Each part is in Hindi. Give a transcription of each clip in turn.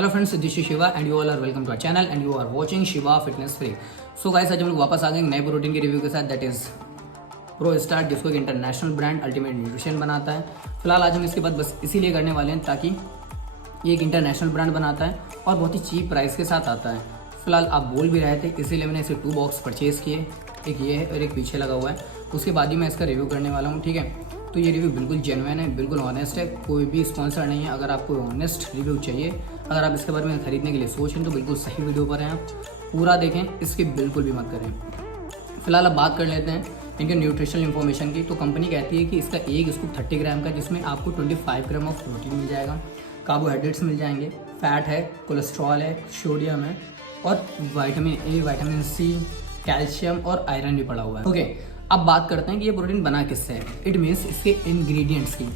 Hello friends, this is Shiva and you all are welcome to our channel and you are watching Shiva fitness freak. So guys, आज हम लोग वापस आ गए नए प्रोटीन के रिव्यू के साथ, दैट इज प्रो स्टार्ट, जिसको एक इंटरनेशनल ब्रांड अल्टीमेट न्यूट्रिशन बनाता है। फिलहाल आज हम इसके बाद बस इसीलिए करने वाले हैं ताकि ये एक इंटरनेशनल ब्रांड बनाता है और बहुत ही चीप प्राइस के साथ आता है। फिलहाल आप बोल भी रहे थे, इसीलिए मैंने इसे 2 बॉक्स परचेज़ किए, एक ये है और एक पीछे लगा हुआ है। उसके बाद ही मैं इसका रिव्यू करने वाला हूँ, ठीक है। तो ये रिव्यू बिल्कुल जेन्युइन है, बिल्कुल ऑनेस्ट है, कोई भी स्पॉन्सर नहीं है। अगर आपको ऑनेस्ट रिव्यू चाहिए, अगर आप इसके बारे में खरीदने के लिए सोच रहे हैं तो बिल्कुल सही वीडियो पर हैं, आप पूरा देखें, इसकी बिल्कुल भी मत करें। फिलहाल अब बात कर लेते हैं इनके न्यूट्रिशनल इन्फॉर्मेशन की। तो कंपनी कहती है कि इसका एक स्कूप 30 ग्राम का, जिसमें आपको 25 ग्राम ऑफ प्रोटीन मिल जाएगा, कार्बोहाइड्रेट्स मिल जाएंगे, फैट है, कोलेस्ट्रॉल है, सोडियम है और vitamin A, vitamin C, calcium और आयरन भी पड़ा हुआ है। ओके, अब बात करते हैं कि ये प्रोटीन बना किससे है। इट मीन्स इसके इंग्रेडिएंट्स की।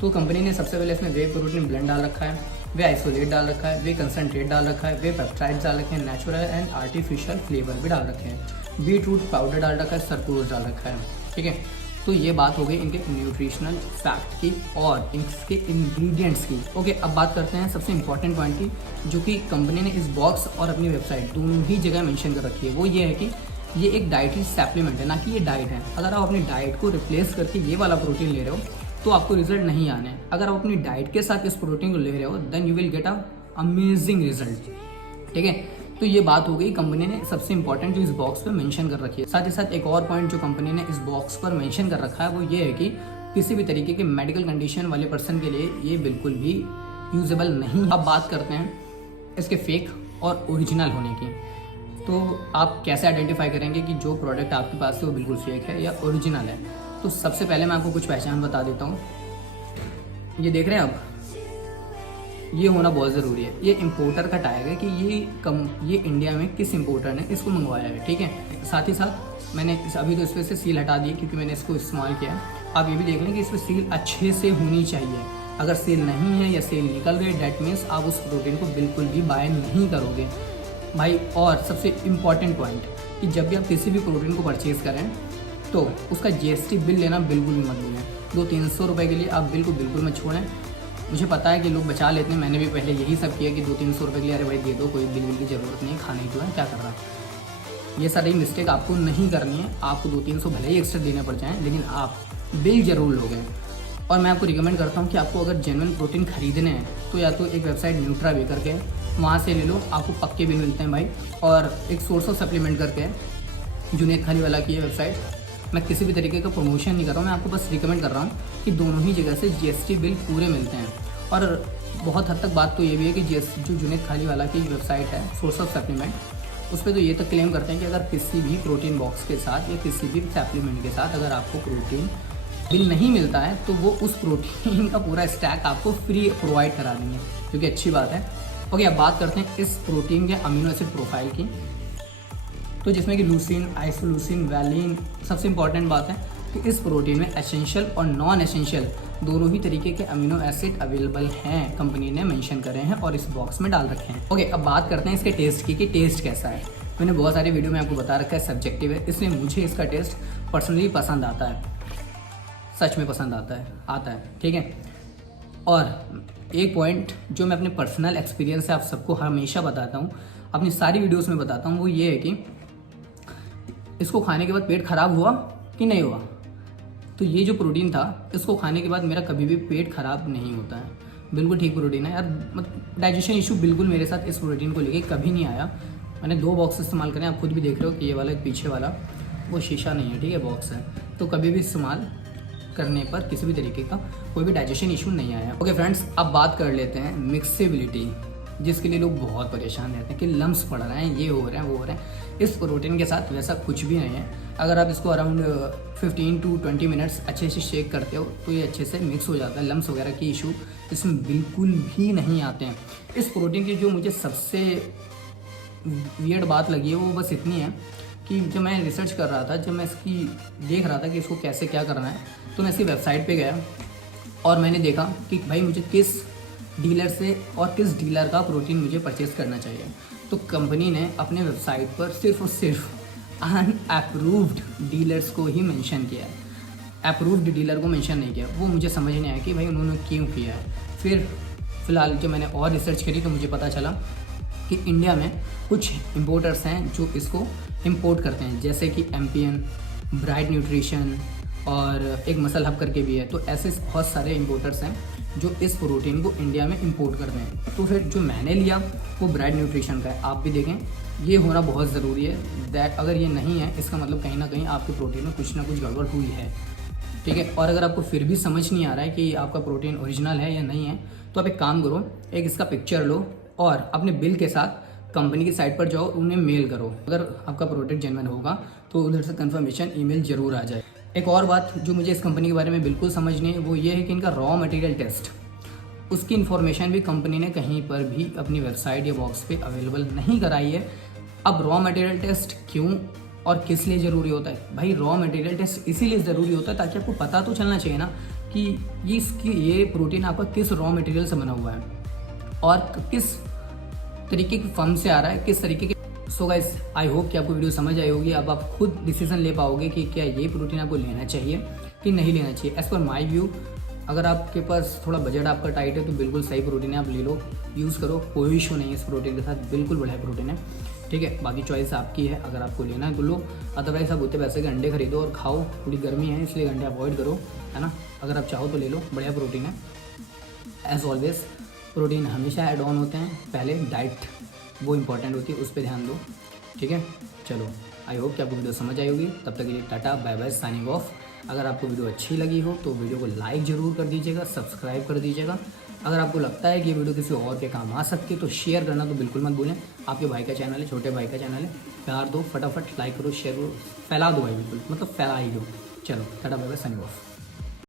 तो कंपनी ने सबसे पहले इसमें वे प्रोटीन ब्लेंड डाल रखा है, वे आइसोलेट डाल रखा है, वे कंसनट्रेट डाल रखा है, वे पेप्टाइड्स डाल रखे हैं, नेचुरल एंड आर्टिफिशियल फ्लेवर भी डाल रखे हैं, बीटरूट पाउडर डाल रखा है, सरकोज डाल रखा है, ठीक है। तो ये बात हो गई इनके न्यूट्रिशनल फैक्ट की और इसके इंग्रेडिएंट्स की। ओके, अब बात करते हैं सबसे इंपॉर्टेंट पॉइंट की, जो कि कंपनी ने इस बॉक्स और अपनी वेबसाइट दोनों ही जगह मेंशन कर रखी है। वो ये है कि ये एक डाइटरी सप्लीमेंट है, ना कि ये डाइट है। अगर आप अपनी डाइट को रिप्लेस करके ये वाला प्रोटीन ले रहे हो तो आपको रिजल्ट नहीं आने। अगर आप अपनी डाइट के साथ इस प्रोटीन को ले रहे हो then you will get a amazing result, ठीक है। तो ये बात हो गई कंपनी ने सबसे इंपॉर्टेंट जो इस बॉक्स पे मेंशन कर रखी है। साथ ही साथ एक और पॉइंट जो कंपनी ने इस बॉक्स पर मेंशन कर रखा है वो ये है कि किसी भी तरीके के मेडिकल कंडीशन वाले पर्सन के लिए ये बिल्कुल भी यूजेबल नहीं। अब बात करते हैं इसके फेक और ओरिजिनल होने की। तो आप कैसे आइडेंटिफाई करेंगे कि जो प्रोडक्ट आपके पास है वो बिल्कुल फेक है या ओरिजिनल है। तो सबसे पहले मैं आपको कुछ पहचान बता देता हूँ। ये देख रहे हैं आप, ये होना बहुत ज़रूरी है। ये इंपोर्टर का टैग है कि ये इंडिया में किस इंपोर्टर ने इसको मंगवाया है, ठीक है। साथ ही साथ मैंने अभी तो इस पर से सील हटा दी क्योंकि मैंने इसको इस्तेमाल किया है। आप ये भी देख लें कि इस पर सील अच्छे से होनी चाहिए। अगर सील नहीं है या सील निकल गई, डैट मीन्स आप उस प्रोटीन को बिल्कुल भी बाय नहीं करोगे भाई। और सबसे इम्पॉर्टेंट पॉइंट कि जब भी आप किसी भी प्रोटीन को परचेज़ करें तो उसका जीएसटी बिल लेना बिल्कुल भी मत भूलें। 200-300 रुपये के लिए आप बिल्कुल मत छोड़ें। मुझे पता है कि लोग बचा लेते हैं, मैंने भी पहले यही सब किया कि 200-300 रुपये के लिए अरे भाई दे दो, कोई बिल की ज़रूरत नहीं, खाने को है, क्या कर रहा है। ये सारी मिस्टेक आपको नहीं करनी है। आपको 200-300 भले ही एक्स्ट्रा देने पड़ जाएँ, लेकिन आप बिल ज़रूर लोगे। और मैं आपको रिकमेंड करता हूँ कि आपको अगर जेन्युइन प्रोटीन खरीदने हैं तो या तो एक वेबसाइट न्यूट्रा वे करके वहाँ से ले लो, आपको पक्के बिल मिलते हैं भाई। और एक सोर्स ऑफ सप्लीमेंट करके जुनेद खालीवाला की है वेबसाइट। मैं किसी भी तरीके का प्रमोशन नहीं कर रहा हूँ, मैं आपको बस रिकमेंड कर रहा हूँ कि दोनों ही जगह से जीएसटी बिल पूरे मिलते हैं। और बहुत हद तक बात तो ये भी है कि जो जुनेद खालीवाला की वेबसाइट है सोर्स ऑफ सप्लीमेंट, उस पर तो ये तक क्लेम करते हैं कि अगर किसी भी प्रोटीन बॉक्स के साथ या किसी भी सप्लीमेंट के साथ अगर आपको प्रोटीन बिल नहीं मिलता है तो वो उस प्रोटीन का पूरा स्टैक आपको फ्री प्रोवाइड करा देंगे, जो कि अच्छी बात है। ओके, अब बात करते हैं इस प्रोटीन के अमीनो एसिड प्रोफाइल की। तो जिसमें कि लूसीन, आइसोलूसीन, वैलिन, सबसे इंपॉर्टेंट बात है कि इस प्रोटीन में एसेंशियल और नॉन एसेंशियल दोनों ही तरीके के अमीनो एसिड अवेलेबल हैं, कंपनी ने मेंशन करे हैं और इस बॉक्स में डाल रखे हैं। ओके, अब बात करते हैं इसके टेस्ट की कि टेस्ट कैसा है। मैंने बहुत सारे वीडियो में आपको बता रखा है सब्जेक्टिव है, इसलिए मुझे इसका टेस्ट पर्सनली पसंद आता है, सच में पसंद आता है, ठीक है। और एक पॉइंट जो मैं अपने पर्सनल एक्सपीरियंस से आप सबको हमेशा बताता हूँ, अपनी सारी वीडियोस में बताता हूँ, वो ये है कि इसको खाने के बाद पेट खराब हुआ कि नहीं हुआ। तो ये जो प्रोटीन था, इसको खाने के बाद मेरा कभी भी पेट खराब नहीं होता है, बिल्कुल ठीक प्रोटीन है यार। डाइजेशन इशू बिल्कुल मेरे साथ इस प्रोटीन को लेके कभी नहीं आया। मैंने 2 बॉक्स इस्तेमाल करें, आप खुद भी देख रहे हो कि ये वाला पीछे वाला वो शीशा नहीं है, ठीक है, बॉक्स है। तो कभी भी इस्तेमाल करने पर किसी भी तरीके का कोई भी डाइजेशन इशू नहीं आया। ओके फ्रेंड्स, अब बात कर लेते हैं मिक्सेबिलिटी, जिसके लिए लोग बहुत परेशान रहते हैं कि लम्स पड़ रहे हैं, ये हो रहे हैं, वो हो रहे हैं। इस प्रोटीन के साथ वैसा कुछ भी नहीं है। अगर आप इसको अराउंड 15 to 20 मिनट्स अच्छे से शेक करते हो तो ये अच्छे से मिक्स हो जाता है। लम्स वगैरह की इशू इसमें बिल्कुल भी नहीं आते हैं। इस प्रोटीन की जो मुझे सबसे वियर्ड बात लगी है वो बस इतनी है कि जब मैं रिसर्च कर रहा था, जब मैं इसकी देख रहा था कि इसको कैसे क्या करना है, तो मैं इसकी वेबसाइट पे गया और मैंने देखा कि भाई मुझे किस डीलर से और किस डीलर का प्रोटीन मुझे परचेज़ करना चाहिए। तो कंपनी ने अपने वेबसाइट पर सिर्फ और सिर्फ अनअप्रूव्ड डीलर्स को ही मेंशन किया है, अप्रूव्ड डीलर को मेंशन नहीं किया। वो मुझे समझ नहीं आया कि भाई उन्होंने क्यों किया है। फिर फ़िलहाल जो मैंने और रिसर्च करी तो मुझे पता चला कि इंडिया में कुछ इम्पोर्टर्स हैं जो इसको इंपोर्ट करते हैं, जैसे कि एमपीएन, ब्राइट न्यूट्रिशन और एक मसल हब करके भी है। तो ऐसे बहुत सारे इम्पोर्टर्स हैं जो इस प्रोटीन को इंडिया में इंपोर्ट करते हैं। तो फिर जो मैंने लिया वो ब्राइट न्यूट्रिशन का है। आप भी देखें, ये होना बहुत ज़रूरी है। दैट अगर ये नहीं है इसका मतलब कहीं ना कहीं आपके प्रोटीन में कुछ ना कुछ गड़बड़ हुई है, ठीक है। और अगर आपको फिर भी समझ नहीं आ रहा है कि आपका प्रोटीन ओरिजिनल है या नहीं है, तो आप एक काम करो, एक इसका पिक्चर लो और अपने बिल के साथ कंपनी की साइट पर जाओ, उन्हें मेल करो। अगर आपका प्रोडक्ट जेन्युइन होगा तो उधर से कंफर्मेशन ईमेल जरूर आ जाए। एक और बात जो मुझे इस कंपनी के बारे में बिल्कुल समझ नहीं है वो ये है कि इनका रॉ मटेरियल टेस्ट, उसकी इन्फॉर्मेशन भी कंपनी ने कहीं पर भी अपनी वेबसाइट या बॉक्स पे अवेलेबल नहीं कराई है। अब रॉ मटेरियल टेस्ट क्यों और किस लिए ज़रूरी होता है? भाई रॉ मटेरियल टेस्ट इसीलिए ज़रूरी होता है ताकि आपको पता तो चलना चाहिए ना कि ये प्रोटीन आपका किस रॉ मटेरियल से बना हुआ है और किस तरीके की फर्म से आ रहा है, किस तरीके के। सो गाइस, आई होप कि आपको वीडियो समझ आई होगी। अब आप खुद डिसीजन ले पाओगे कि क्या ये प्रोटीन आपको लेना चाहिए कि नहीं लेना चाहिए। एज़ पर माई व्यू, अगर आपके पास थोड़ा बजट आपका टाइट है तो बिल्कुल सही प्रोटीन है, आप ले लो, यूज़ करो, कोई इशू नहीं है इस प्रोटीन के साथ, बिल्कुल बढ़िया प्रोटीन है, ठीक है। बाकी चॉइस आपकी है, अगर आपको लेना है तो लो, अदरवाइज आप उतने पैसे के अंडे खरीदो और खाओ। थोड़ी गर्मी है इसलिए अंडे अवॉइड करो, है ना। अगर आप चाहो तो ले लो, बढ़िया प्रोटीन है। एज ऑलवेज प्रोटीन हमेशा ऐड ऑन होते हैं, पहले डाइट वो इंपॉर्टेंट होती है, उस पर ध्यान दो, ठीक है। चलो, आई होप कि आपको वीडियो समझ आई होगी। तब तक के लिए tata bye bye, signing off. अगर आपको वीडियो अच्छी लगी हो तो वीडियो को लाइक ज़रूर कर दीजिएगा, सब्सक्राइब कर दीजिएगा। अगर आपको लगता है कि ये वीडियो किसी और के काम आ सकती है तो शेयर करना तो बिल्कुल मत भूलें। आपके भाई का चैनल है, छोटे भाई का चैनल है, प्यार दो, फटाफट लाइक करो, शेयर करो, फैला दो भाई, बिल्कुल मतलब फैला ही दो। चलो tata bye bye, signing of.